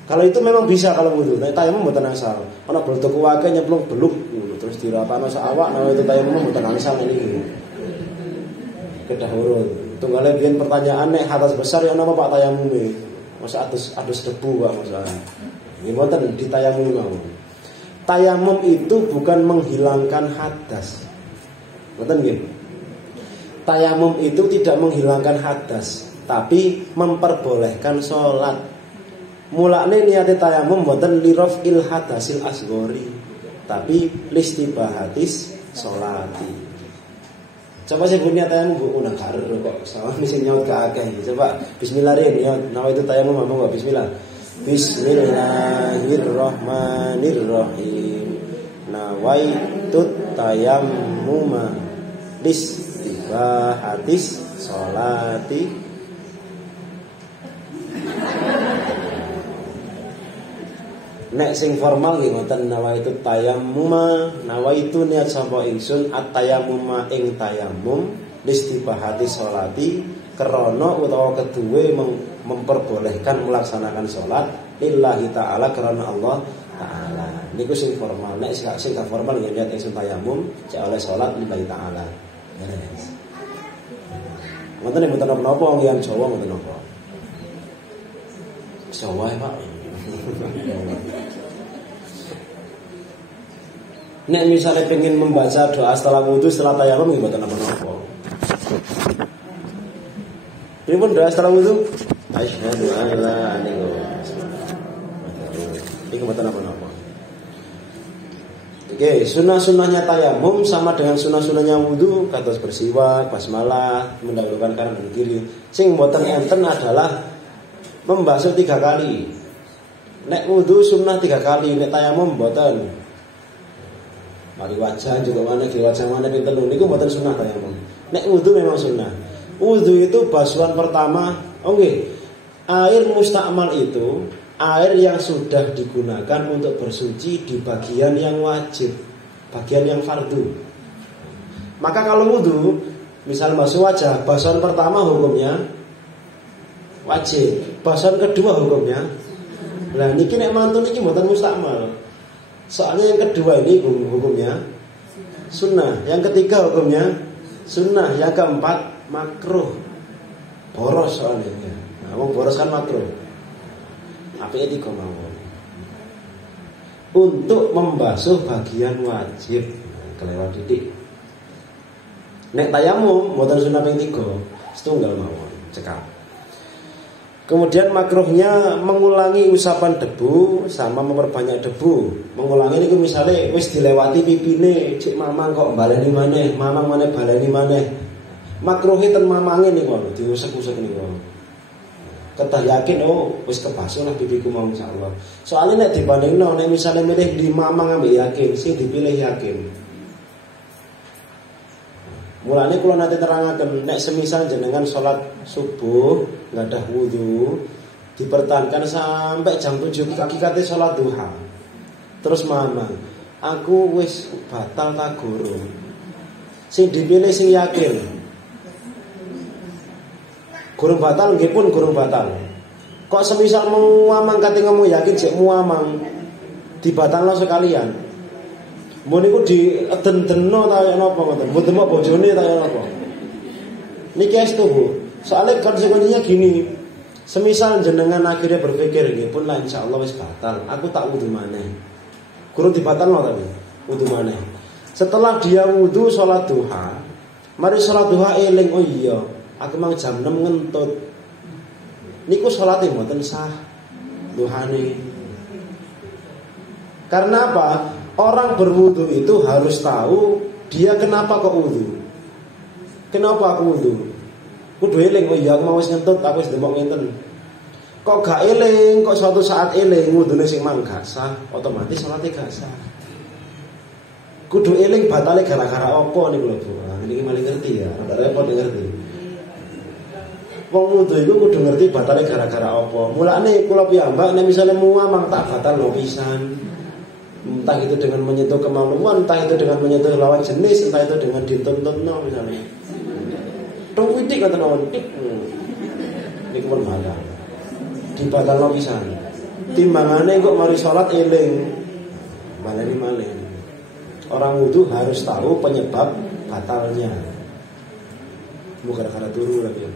Kalau itu memang bisa kalau wudu, nek tayamum mboten asal. Ana bledok wake nyemplung beluk terus dirapakno sak awak, nawaitul tayamum mboten asal niki. Kedah urut. Tunggale biyen pertanyaan nek hadas besar ya napa Pak tayamume? Masa adus debu Pak masalah. Nggih mboten ditayamumi mawon. Tayamum itu bukan menghilangkan hadas. Betul nggih? Tayamum itu tidak menghilangkan hadas, tapi memperbolehkan sholat. Mulane niate tayamum mboten lirafil hadasil asghori, tapi listibahatis sholati. Coba saya punya tayamum Bu udah karo kok sama mesti nyaut ke akeh. Coba bismillahirrahmanirrahim. Nah itu tayamum apa bismillah. Bismillahirrahmanirrahim. Nawaitut tayammuma listibahatis sholati. Nek sing formal nggih ngoten nawaitut tayammuma, nawaitu niat sapa ingsun at-tayammuma ing tayammum listibahatis sholati krana utawa keduwe memperbolehkan melaksanakan sholat lillahi ta'ala karena Allah ta'ala. Niku sing formal. Nek sing gak formal ya niat ingsun tayamum cek oleh sholat lillahi ta'ala. Ngoten mboten napa-napa wong yang Jawa ngoten napa. Jawa ya Pak. Nek misalnya pengen membaca doa setelah wudu setelah tayamum ya mboten napa-napa. Ini pun doa setelah wudu. Asyhadu an la ilaha illallah. Ini mboten napa-napa. Oke, sunnah-sunnahnya tayamum sama dengan sunnah-sunnahnya wudu, kados bersiwak, basmalah, mendahulukan kanan dan kiri. Sing mboten enten adalah membasuh 3 kali. Nek wudu sunnah 3 kali, nek tayamum mboten. Mari wajah juga mana, di wajah mana pinten niku mboten sunnah tayamum. Nek wudu memang sunnah. Wudu itu basuhan pertama, air mustakmal itu air yang sudah digunakan untuk bersuci di bagian yang wajib, bagian yang fardu. Maka kalau wudu, misal basuh wajah, basuhan pertama hukumnya wajib, basuhan kedua hukumnya. Nah, niki nek mantun niki mboten mustakmal. Soalnya yang kedua ini hukumnya sunnah, yang ketiga hukumnya sunnah, yang keempat makruh. Boros soalnya. Nah, boros kan makruh. Apa itu mawon? Untuk membasuh bagian wajib, kelewat titik. Nek tayamum mboten sunah ping 3, setunggal mawon, cekap. Kemudian makruhnya mengulangi usapan debu sama memperbanyak debu. Mengulangi niku misale wis dilewati pipine, cek mamang kok baleni maneh, mamang maneh baleni maneh. Makruhe ten mamange niku diusek-usek niku. Ketah yakin wis kebasuh lah pipiku mau insyaallah. Soalnya nek dibandingno nek misale milih di mamang ambek yakin, sing dipilih yakin. Mulane kula nate terangaken nek semisal jenengan salat subuh ngadah wudu dipertahankan sampai jam 7 kaki-kaki salat duha. Terus mamang, aku wis batal ta guru. Sing dipilih sing yakin. Gurung batal nggih pun gurung batal. Kok semisal muamang kate ngomong yakin jek muamang dibatalno sekalian. Mun niku deden-deno ta ya napa ngoten. Mboten mok bojone ta ya napa. Niki estu Bu. Soalnya konsekuensinya gini. Semisal jenengan akhirnya berpikir nggih pun lah insyaallah wis batal. Aku tak wudu maneh. Gurung dibatalno tapi wudu maneh. Setelah dia wudu salat duha, mari salat duha eling oh iya aku mang jam 6 ngentut. Niku salate mboten sah duhane. Karena apa? Orang berwudu itu harus tahu dia kenapa kok wudu. Kenapa aku wudu? Kudu eling, oh iya aku mau wis ngentut, aku wis demok ngenten. Kok gak eling, kok suatu saat eling wudune sing mang gak sah, otomatis salate gak sah. Kudu eling batale gara-gara apa niku lho Bu. Nah, niki malah ngerti ya, ora repot ngerti. Wong wudu iku kudu ngerti batale gara-gara apa. Mulane kula piyambak nek misale muamang tak batal lho pisan. Entah itu dengan menyentuh kemaluan, entah itu dengan menyentuh lawan jenis, entah itu dengan dituntutno misalnya. Tung widik kata lawan tik. Niku pun batal. Dibatalno pisan. Timbangane kok mari salat eling. Baleni malih. Orang wudu harus tahu penyebab batalnya. Bukan gara-gara turu lagi.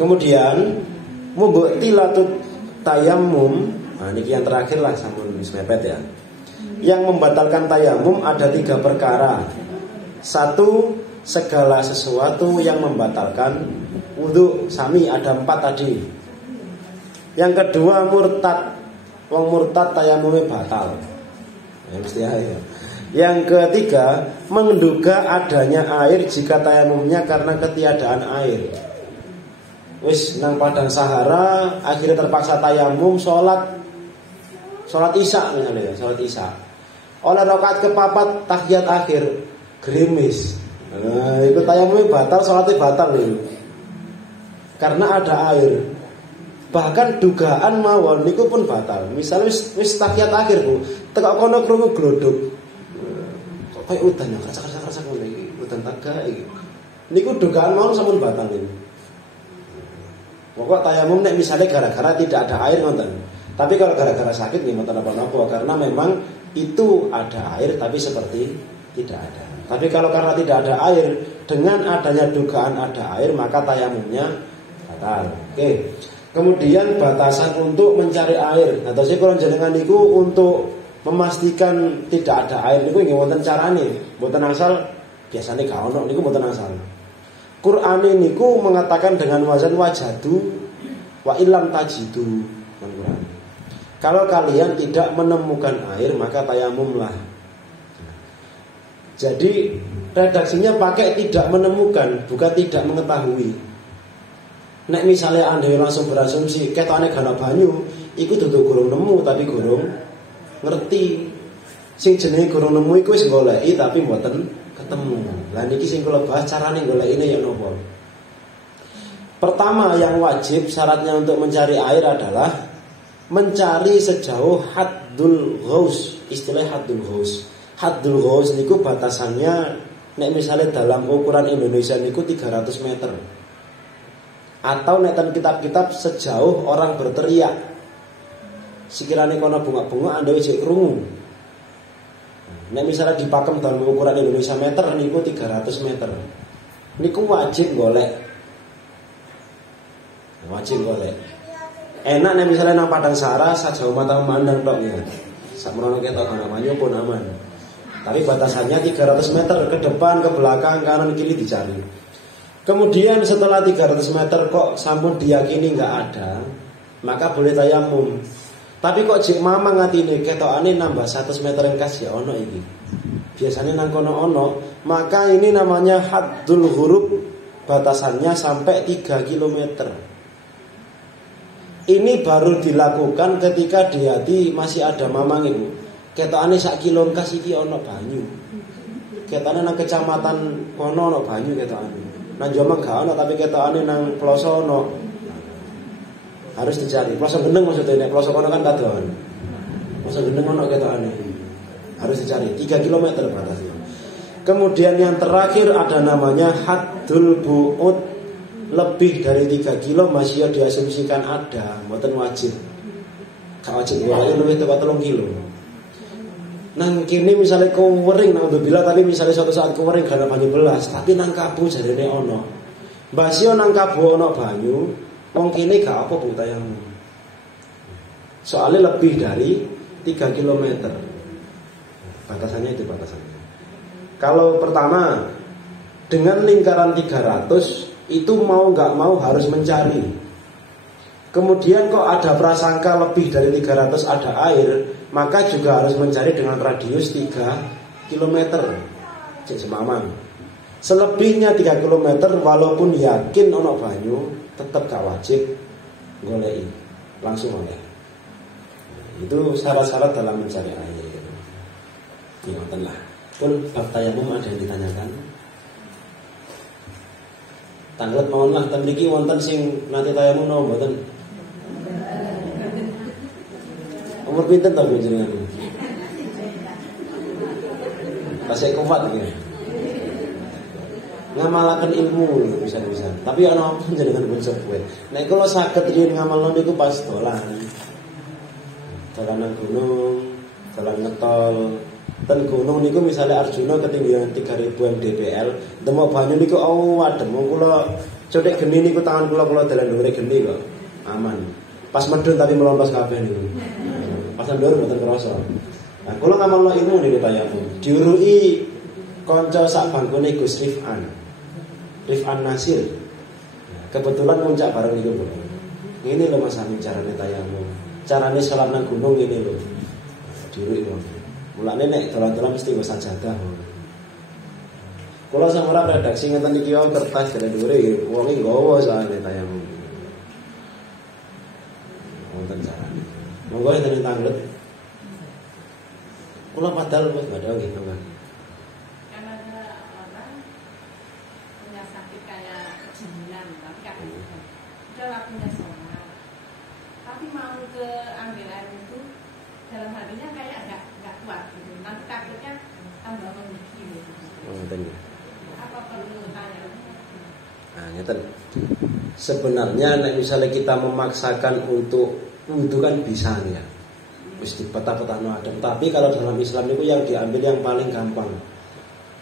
Kemudian mubtilatut tayammum. Nah, ini yang terakhir lah sampun wis mepet ya. Yang membatalkan tayamum ada 3 perkara. 1, segala sesuatu yang membatalkan wudu. Sami ada 4 tadi. Yang kedua murtad. Wong murtad tayamumnya batal. Ya mesti ya. Yang ketiga menduga adanya air jika tayamumnya karena ketiadaan air. Wis nang padang Sahara akhirnya terpaksa tayamum sholat isya misalnya ya, sholat isya. Oleh rakaat kepapat tahiyat akhir gerimis. Nah, itu tayamumnya batal, sholatnya batal nih. Karena ada air. Bahkan dugaan mawon niku pun batal. Misalnya wis tahiyat akhir Bu, tekok kono krungu glodok. Kok koyo udan ya, kerasa ngono iki, udan taga iki. Niku dugaan mawon sampun batal niku. Pokok tayamum nek misalnya gara-gara tidak ada air ngoten. Tapi kalau gara-gara sakit nggih mboten apa-apa karena memang itu ada air tapi seperti tidak ada. Tapi kalau karena tidak ada air dengan adanya dugaan ada air maka tayamumnya batal. Oke. Kemudian batasan untuk mencari air. Nah, terus kalau jenengan niku untuk memastikan tidak ada air niku nggih wonten carane. Mboten asal biasane gak ono niku mboten asal. Quran niku mengatakan dengan wazan wajadu wa illam tajidu. Kalau kalian tidak menemukan air maka tayamumlah. Jadi redaksinya pakai tidak menemukan, bukan tidak mengetahui. Nek misalnya Anda langsung berasumsi ketokane gana banyu, iku dudu gurung nemu tapi gurung ngerti. Sing jenenge gurung nemu iku wis goleki tapi mboten ketemu. Lah niki sing kula bahas carane golekine ya napa? Pertama yang wajib syaratnya untuk mencari air adalah mencari sejauh haddul ghaus. Istilah haddul ghaus. Haddul ghaus niku batasannya nek misalnya dalam ukuran Indonesia niku 300 meter. Atau neten kitab-kitab sejauh orang berteriak. Sekiranya kono bunga-bunga Anda wis krungu. Nek misalnya dipakem dalam ukuran Indonesia meter niku 300 meter. Niku wajib golek. Wajib golek. Enak nek misalnya nang Padang Sara sejauh mata memandang tok ya. Sakmono ketok namanya pun aman. Tapi batasannya 300 meter ke depan, ke belakang, kanan kiri dicari. Kemudian setelah 300 meter kok sampun diyakini nggak ada, maka boleh tayamum. Tapi kok jek mamang ngatine ketokane nambah 100 meter yang kas ya ono iki. Biasanya nang kono ono, maka ini namanya haddul huruf, batasannya sampai 3 km. Ini baru dilakukan ketika di hati masih ada mamang iku. Ketokane sak kilo kas iki ono banyu. Ketokane nang kecamatan kono ono banyu ketokane. Nang Jombang gak ono tapi ketokane nang Ploso ono. Harus dicari. Ploso Gendeng maksudnya nek Ploso kono kan kadon. Ploso Gendeng ono ketokane. Harus dicari 3 km batasnya. Kemudian yang terakhir ada namanya haddul bu'ud. Lebih dari 3 kilo masih diasumsikan ada, mboten wajib. Gak wajib wae luwih tepat 3 kilo. Nang kini misalnya kewering naudzubillah, tapi misalnya suatu saat kewering karena banyu belas, tapi nang Kabu jarene ono. Mbasio nang Kabu ono banyu, wong kene gak apa bu tayamum. Soalnya lebih dari 3 km. Batasannya itu batasannya. Kalau pertama dengan lingkaran 300 itu mau nggak mau harus mencari. Kemudian kok ada prasangka lebih dari 300 ada air, maka juga harus mencari dengan radius 3 km. Cek semaman. Selebihnya 3 km walaupun yakin ono banyu, tetap gak wajib goleki. Langsung oleh. Itu syarat-syarat dalam mencari air. Ya ngoten lah. Pun bab tayamum ada yang ditanyakan. Tanglet mawon lah ten mriki wonten sing nate tayamum napa mboten? Umur pinten ta jenengan? Pasek kuat iki. Ngamalaken ilmu bisa-bisa. Tapi ana apa jenengan pun sepuh. Nek kula saged riyen ngamalno niku pas dolan. Dolan nang gunung, dolan ngetol. Ten gunung niku misalnya Arjuna ketinggian 3000 mdpl, demok banyu niku adem. Kula codek geni niku tangan kula dalan dhuwure geni kok. Aman. Pas medun tadi melontos kabeh niku. Pas ndur mboten krasa. Nah, kula ngamalno ilmu niku tayamum. Diuruki kanca sak bangkune Gus Rifan. Rifan Nasir. Kebetulan muncak bareng niku. Ngene lho Mas Amin carane tayamum. Carane salat nang gunung ngene lho. Diuruki lho. Mulane nek dolan-dolan mesti nggo sajadah. Kula sang ora redaksi ngeten iki yo kertas dari dhuwure wonge nggawa soalé tayamum. Wonten carane. Monggo enten tanglet. Kula padahal wis badhe nggih, Mas. Kan ada orang punya sakit kayak kejaminan, tapi kan udah waktunya sholat. Tapi mau ke ambil air itu dalam hatinya kayak nggak kuat gitu. Nanti takutnya tambah memikir gitu. Apa perlu tanya? Nah, ngeten. Sebenarnya nek misalnya kita memaksakan untuk wudu kan bisa ya. Wis dipetah-petahno ada. Tapi kalau dalam Islam itu yang diambil yang paling gampang.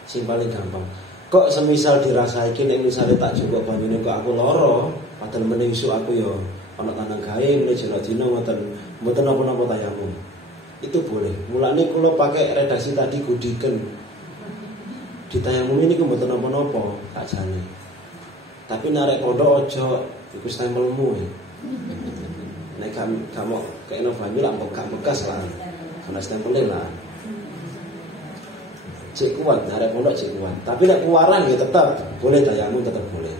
Sing paling gampang. Kok semisal dirasa iki nek misale tak cukup banyune kok aku lara, padahal meneh isu aku ya ana tanang gawe mulai jelo dina mboten napa-napa tayamum. Itu boleh. Mulane kula pakai redaksi tadi gudiken. Di tayamum ini ku mboten napa-napa sakjane. Tapi narek pondok aja iku stempelmu ya. Nek kamu kena banyu lah gak bekas lah. Karena stempelnya lah. cek kuat, arek pondok cek kuat. Tapi nek kuwaran ya tetap boleh tayamum, tetap boleh.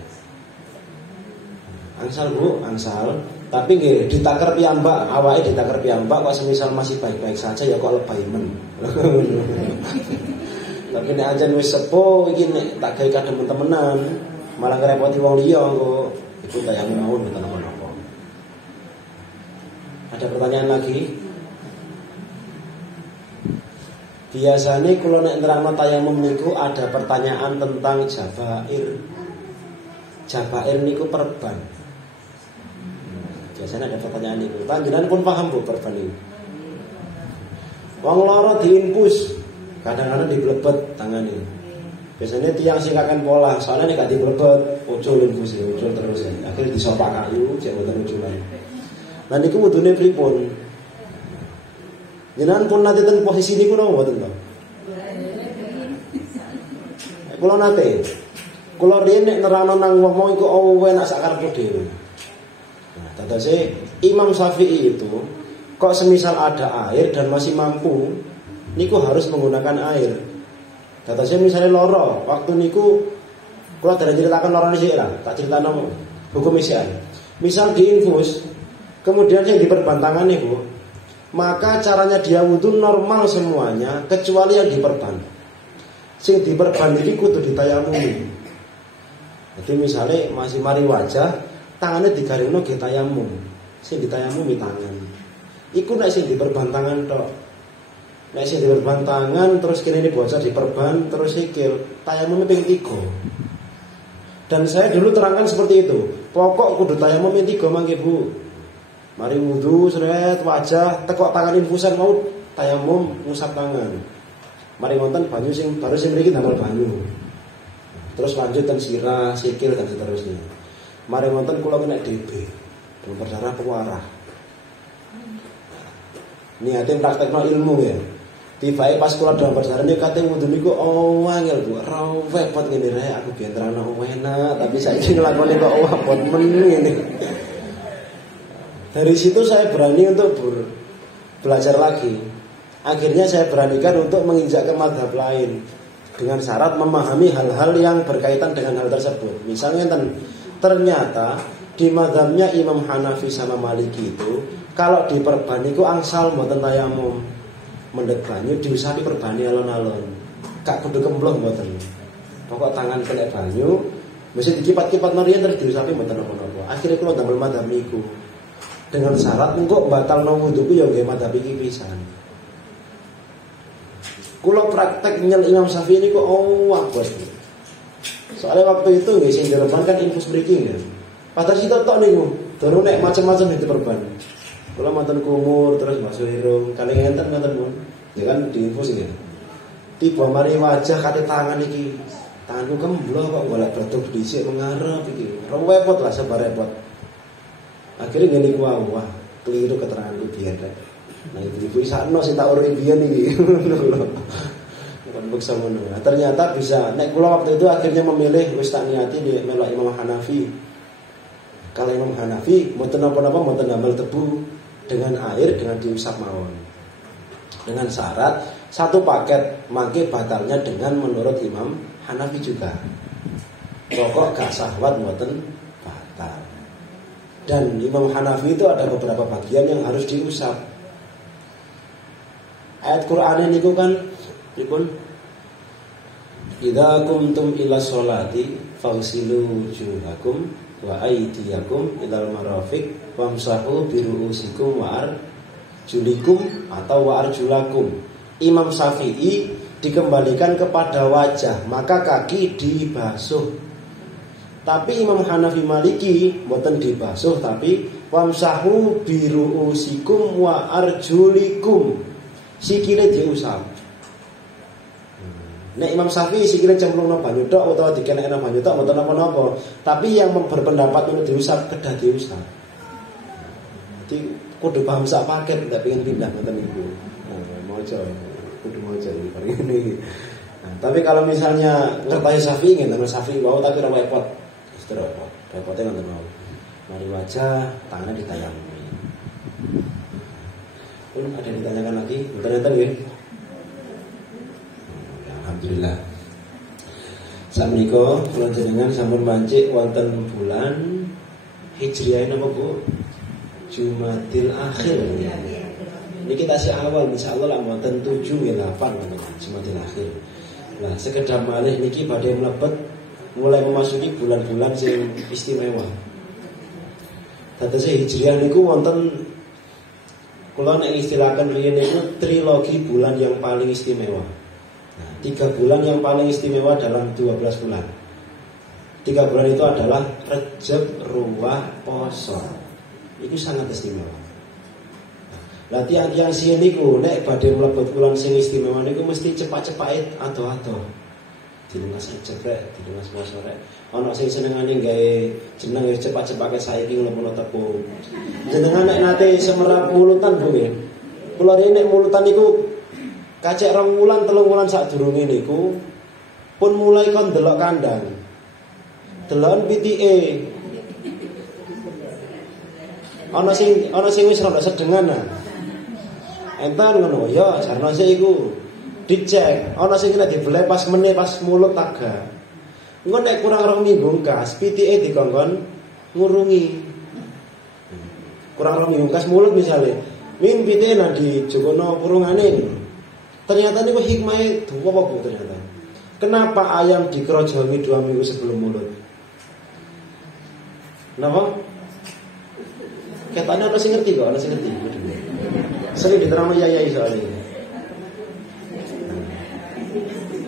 Angsal Bu, angsal. Tapi nggih ditaker piyambak, awake ditaker piyambak kok semisal masih baik-baik saja ya kok lebay men. Tapi nek ajan wis sepuh iki nek tak gawe kadem temenan, malah ngrepoti wong liya kok. Iku tayamum mawon mboten napa-napa. Ada pertanyaan lagi? Biasanya kalau nek nerangno tayamum niku ada pertanyaan tentang jabair. Jabair niku perban. Biasanya ada pertanyaan niku. Panjenengan pun paham Bu perban niku. Wong lara diinfus, kadang-kadang diblebet tangane. Biasanya tiang sing akan pola, soalnya nek diblebet, ujul infus ya, ujul terus ya. Akhirnya disopak kayu, jek mboten ujulan. Lah niku wudune pripun? Jenengan pun nate ten posisi niku napa mboten to? Kula nate. Kula riyen nek nerangno nang wong iku enak sak karepe dhewe. Nah, dadase Imam Syafi'i itu kok semisal ada air dan masih mampu niku harus menggunakan air. Dadase misalnya loro, waktu niku kula dereng ceritakan loro sik lah, tak critakno hukum isyan. Misal diinfus, kemudian yang diperbantangan niku, maka caranya dia wudu normal semuanya kecuali yang diperban. Sing diperban iki kudu ditayamumi. Jadi misalnya masih mari wajah, tangannya digaringno ge tayamum. Sing ditayamumi tangan. Iku nek sing diperban tangan tok. Nek sing diperban tangan terus kene ini bocor diperban terus sikil, tayamum ping 3. Dan saya dulu terangkan seperti itu. Pokok kudu tayamum ping 3 mangke Bu. Mari wudu, seret wajah, tekok tangan infusan mau tayamum ngusap tangan. Mari ngonten banyu sing baru sing mriki damel banyu. Terus lanjut ten sirah, sikil dan seterusnya. Mari ngonten kula kena DB, demam berdarah pewarah. Niate praktekno ilmu ya. Tibae pas kula demam berdarah niku kate wudu niku angel Bu, repot ngene rek aku biyen terangno enak, tapi saiki nglakoni kok wabot men ngene. Dari situ saya berani untuk belajar lagi. Akhirnya saya beranikan untuk menginjak ke mazhab lain dengan syarat memahami hal-hal yang berkaitan dengan hal tersebut. Misalnya ternyata di mazhabnya Imam Hanafi sama Maliki itu kalau diperban iku angsal mboten tayamum. Mendhet banyu diusapi perbani alon-alon. Gak kudu kemblong mboten. Pokok tangan kena banyu mesti dikipat-kipat norian terus diusapi mboten napa-napa. Akhirnya kula damel mazhab niku. Dengan syarat engko batalno wuduku ya nggih mazhab iki pisan. Kula praktek nyel Imam Syafi'i niku bos. Soalnya waktu itu nggih sing direban kan infus mriki ya. Padahal sita tok niku, durung nek macam-macam diperban. Kula manten kumur terus masuk irung, kali ngenten ngoten pun. Ya kan diinfus ya. Tiba mari wajah kate tangan iki. Tanganku kembloh kok golek bleduk dhisik mengarep iki. Repot lah sebar repot. Akhirnya ngene ku wah, keliru keteranganku biyen rek. Nah ibu sakno sing tak urip biyen iki. Bukan buksa ngono. Ternyata bisa. Nek kula waktu itu akhirnya memilih wis tak niati di melok Imam Hanafi. Kalau Imam Hanafi mboten napa-napa mboten damel tebu dengan air dengan diusap mawon. Dengan syarat satu paket mangke batalnya dengan menurut Imam Hanafi juga. Pokok gak syahwat mboten batal. Dan Imam Hanafi itu ada beberapa bagian yang harus diusap. Ayat Quran ini kan pripun? Idza kumtum ila sholati faghsilu wujuhakum wa aydiyakum ilal marafiq wamsahu bi ru'usikum wa arjulikum atau wa arjulakum. Imam Syafi'i dikembalikan kepada wajah, maka kaki dibasuh. Tapi Imam Hanafi Maliki mboten dibasuh tapi wamsahu bi ru'usikum wa arjulikum. Sikile diusap. Nek Imam Syafi'i sikile cemplungno banyu tok utawa dikenekno banyu tok mboten napa-napa. Tapi yang berpendapat untuk diusap kedah diusap. Jadi kudu paham sak paket ndak pengen pindah ngoten niku. Mojo kudu mojo iki. Nah, tapi kalau misalnya ngerti Syafi'i ngene Syafi'i wau tapi ora repot. Wis repotnya ngoten mau. Mari wajah, tangannya ditayamumi. Ada yang ditanyakan lagi? Ternyata ya. Alhamdulillah. Sakmenika kula jenengan sampun mancik wonten bulan Hijriah napa Bu? Jumadil Akhir. Niki tasih awal insyaallah lah wonten 7 nggih 8 Jumadil Akhir. Nah, sekedar malih niki badhe mlebet mulai memasuki bulan-bulan sing istimewa. Dados Hijriah niku wonten kula nek istilahkan riyen niku trilogi bulan yang paling istimewa. Nah, 3 bulan yang paling istimewa dalam 12 bulan. 3 bulan itu adalah Rejab, Ruwah, Poso. Itu sangat istimewa. Lah tiang-tiang sing niku nek badhe mlebet bulan sing istimewa niku mesti cepat-cepat ado-ado. Dilunas ceprek, dilunas sore. Ana sing senengane gawe jeneng ya cepat-cepake saiki ngono tepung. Jenengan nek nate semerap mulutan Bu nggih. Kula rene nek mulutan niku kacek 2 wulan 3 wulan sadurunge niku pun mulai kon delok kandang. Delon pitike. Ana sing wis rada sedengan nah. Entar ngono ya sarana sik iku dicek. Ana sing nek dibeleh pas meneh pas mulut taga. Engko nek kurang 2 minggu kas pitike dikongkon ngurungi. Kurang 2 minggu kas mulut misale. Min pitike nang dijogono kurungane. Ternyata niku hikmahe duwe apa Bu ternyata. Kenapa ayam dikerojongi 2 minggu sebelum mulut? Napa? Ketane ana sing ngerti kok, ana sing ngerti. Sering diterangno yayai soalnya.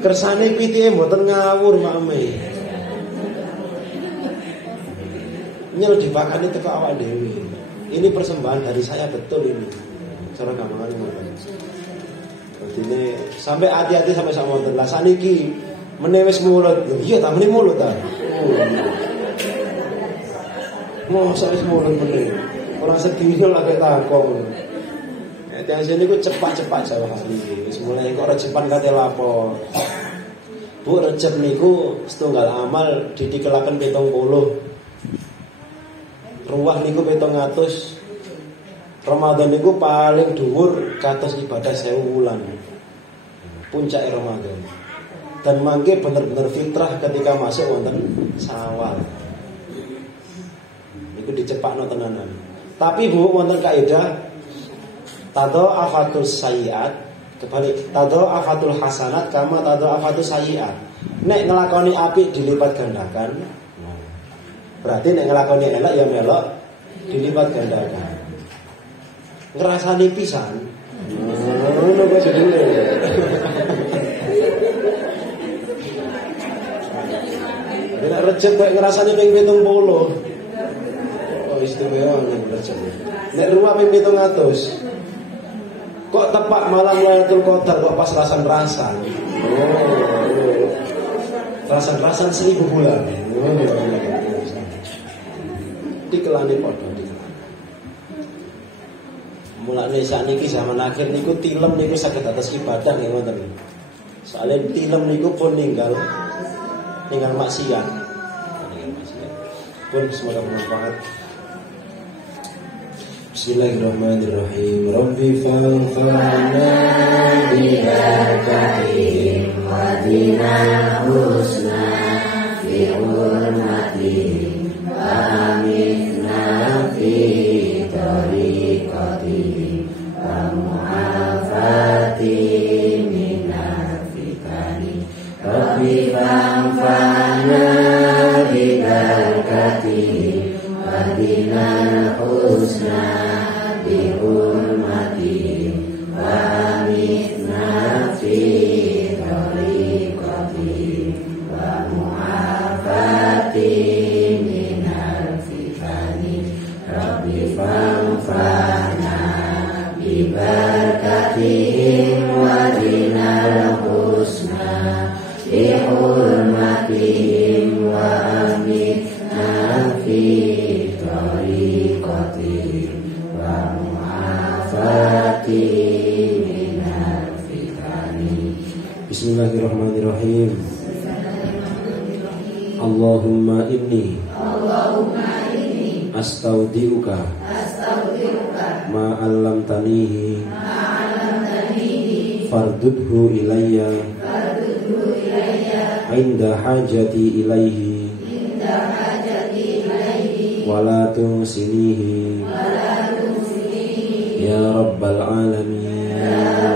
Kersane pitike mboten ngawur mame. Nyel dibakani teko awak dhewe. Ini persembahan dari saya betul ini. Cara gampangane ngoten. Dene sampai hati-hati sampai sak wonten. Lah saniki meneh wis mulut. Iya ta meneh mulut ta. Mosok wis mulut meneh. Ora sedina lagi takon. Yang sini ku cepat-cepat jawab iki. Wis mulai kok rejepan kate lapo. Bu rejep niku setunggal amal didikelaken 70. Ruwah niku 700. Ramadan niku paling dhuwur kados ibadah 1000 wulan. Puncak Ramadan. Dan mangke bener-bener fitrah ketika masuk wonten Syawal. Niku dicepakno tenanan. Tapi Bu wonten kaidah tadha'afatus sayyi'at kebalik tadha'afatul hasanat kama tadha'afatus sayyi'at. Nek nglakoni apik dilipat gandakan. Berarti nek nglakoni elek ya melok dilipat gandakan. Ngrasani pisan. Ngono kok sedene. Nek rejeb kok ngrasani ping 70. Oh istimewa nek rejeb. Nek ruwah ping 700. Kok tepak malam Lailatul Qadar kok pas rasan-rasan. Oh. Rasan-rasan 1000 bulan. Oh. Dikelani padha dikelani. Mulane sakniki zaman akhir niku tilem niku saged atas ibadah nggih ngoten. Soale tilem niku pun ninggal maksiat. Pun semoga bermanfaat. Bismillahirrahmanirrahim. Rabbi fanfa'na bibarakatihim wa dinal husna fi hurmatihim wa aminna fi tariqatihim wa mu'afatihim minal fitani. Rabbi fanfa'na bibarakatihim wa dinal husna bihurmatihim wa amitna fi tariqatihim wa mu'afatihim minal fitani. Rabbi fanfa'na bibarakatihim wa dinal husna bihurmatihim wa amitna fi tariqatihim wa mu'afatihim minal fitani. Bismillahirrahmanirrahim. Allahumma inni astaudiuka ma 'allamtanihi fardudhu ilayya inda hajati ilaihi wala tusinihi ya rabbal alamin.